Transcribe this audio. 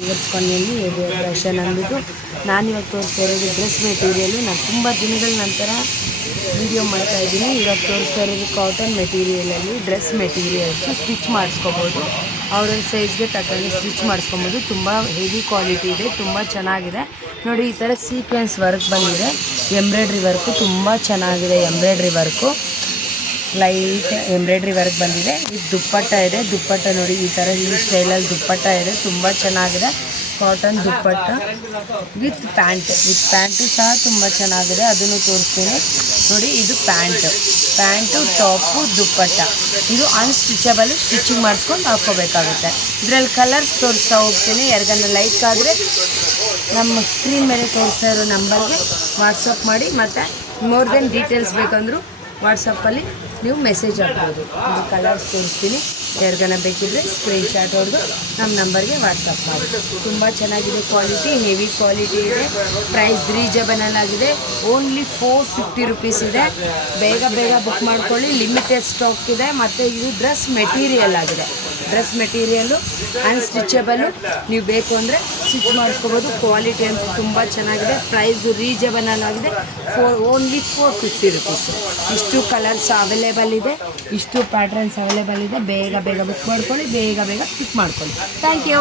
ಇವತ್ತು ಕೊನೆಯಲ್ಲಿ ಇದು ಫ್ಯಾಷನ್ ಅಂದ್ಬಿಟ್ಟು ನಾನಿವಾಗ ತೋರಿಸ್ತಾ ಇರೋದು ಡ್ರೆಸ್ ಮೆಟೀರಿಯಲು. ನಾನು ತುಂಬ ದಿನಗಳ ನಂತರ ವೀಡಿಯೋ ಮಾಡ್ತಾಯಿದ್ದೀನಿ. ಇವಾಗ ತೋರಿಸ್ತಾ ಇರೋದು ಕಾಟನ್ ಮೆಟೀರಿಯಲಲ್ಲಿ ಡ್ರೆಸ್ ಮೆಟೀರಿಯಲ್ಸು ಸ್ಟಿಚ್ ಮಾಡಿಸ್ಕೋಬೋದು. ಅವ್ರವ್ರ ಸೈಜ್ಗೆ ತಕ್ಕಂಗೆ ಸ್ಟಿಚ್ ಮಾಡಿಸ್ಕೊಬೋದು. ತುಂಬ ಹೆವಿ ಕ್ವಾಲಿಟಿ ಇದೆ, ತುಂಬ ಚೆನ್ನಾಗಿದೆ ನೋಡಿ. ಈ ಥರ ಸೀಕ್ವೆನ್ಸ್ ವರ್ಕ್ ಬಂದಿದೆ, ಎಂಬ್ರಾಯ್ಡ್ರಿ ವರ್ಕು ತುಂಬ ಚೆನ್ನಾಗಿದೆ. Embroidery work light embroidery work ಬಂದಿದೆ. ಇದು ದುಪ್ಪಟ್ಟ ಇದೆ, ದುಪ್ಪಟ್ಟ ನೋಡಿ ಈ ಥರ ಈ ಸ್ಟೈಲಲ್ಲಿ ದುಪ್ಪಟ್ಟ ಇದೆ, ತುಂಬ ಚೆನ್ನಾಗಿದೆ. ಕಾಟನ್ ದುಪ್ಪಟ್ಟ ವಿತ್ ಪ್ಯಾಂಟು ಸಹ ತುಂಬ ಚೆನ್ನಾಗಿದೆ, ಅದನ್ನು ತೋರಿಸ್ತೀನಿ ನೋಡಿ. ಇದು ಪ್ಯಾಂಟು ಟಾಪು ದುಪ್ಪಟ್ಟ. ಇದು ಅನ್ಸ್ಟಿಚಬಲ್, ಸ್ಟಿಚಿಂಗ್ ಮಾಡಿಸ್ಕೊಂಡು ಹಾಕ್ಕೋಬೇಕಾಗುತ್ತೆ. ಇದರಲ್ಲಿ ಕಲರ್ಸ್ ತೋರಿಸ್ತಾ ಹೋಗ್ತೀನಿ. ಯಾರಿಗಾನ ಲೈಕ್ ಆದರೆ ನಮ್ಮ ಸ್ಕ್ರೀನ್ ಮೇಲೆ ತೋರಿಸ್ತಾ ಇರೋ ನಂಬರ್ಗೆ ವಾಟ್ಸಪ್ ಮಾಡಿ, ಮತ್ತು ಮೋರ್ ದೆನ್ ಡೀಟೇಲ್ಸ್ ಬೇಕಂದರೂ ವಾಟ್ಸಪ್ಪಲ್ಲಿ ನೀವು ಮೆಸೇಜ್ ಹಾಕ್ಬೋದು. ಇದು ಕಲರ್ಸ್ ತೋರಿಸ್ತೀನಿ. ಯಾರಿಗಾನ ಬೇಕಿದ್ದರೆ ಸ್ಕ್ರೀನ್ಶಾಟ್ ಹೊಡೆದು ನಮ್ಮ ನಂಬರ್ಗೆ ವಾಟ್ಸಪ್ ಮಾಡಿ. ತುಂಬ ಚೆನ್ನಾಗಿದೆ, ಕ್ವಾಲಿಟಿ ಹೆವಿ ಕ್ವಾಲಿಟಿ ಇದೆ. ಪ್ರೈಸ್ ರೀಸನಬಲ್ ಆಗಿದೆ, ಓನ್ಲಿ 450 ರುಪೀಸ್ ಇದೆ. ಬೇಗ ಬುಕ್ ಮಾಡ್ಕೊಳ್ಳಿ, ಲಿಮಿಟೆಡ್ ಸ್ಟಾಕ್ ಇದೆ. ಮತ್ತು ಇದು ಡ್ರೆಸ್ ಮೆಟೀರಿಯಲ್ ಆಗಿದೆ. ಡ್ರೆಸ್ ಮೆಟೀರಿಯಲ್ಲು ಅನ್ಸ್ಟಿಚಬಲು, ನೀವು ಬೇಕು ಅಂದರೆ ಸ್ಟಿಚ್ ಮಾಡಿಸ್ಕೋಬೋದು. ಕ್ವಾಲಿಟಿ ಅಂತ ತುಂಬ ಚೆನ್ನಾಗಿದೆ. ಪ್ರೈಸು ರೀಸನಬಲ್ ಆಗಿದೆ, ಓನ್ಲಿ 450 ರುಪೀಸು. ಇಷ್ಟು ಕಲರ್ಸ್ ಅವೈಲೇಬಲ್ ಇದೆ, ಇಷ್ಟು ಪ್ಯಾಟ್ರನ್ಸ್ ಅವೈಲೇಬಲ್ ಇದೆ. ಬೇಗ ಬುಕ್ ಮಾಡ್ಕೊಳ್ಳಿ, ಬೇಗ ಪಿಕ್ ಮಾಡ್ಕೊಳ್ಳಿ. Thank you.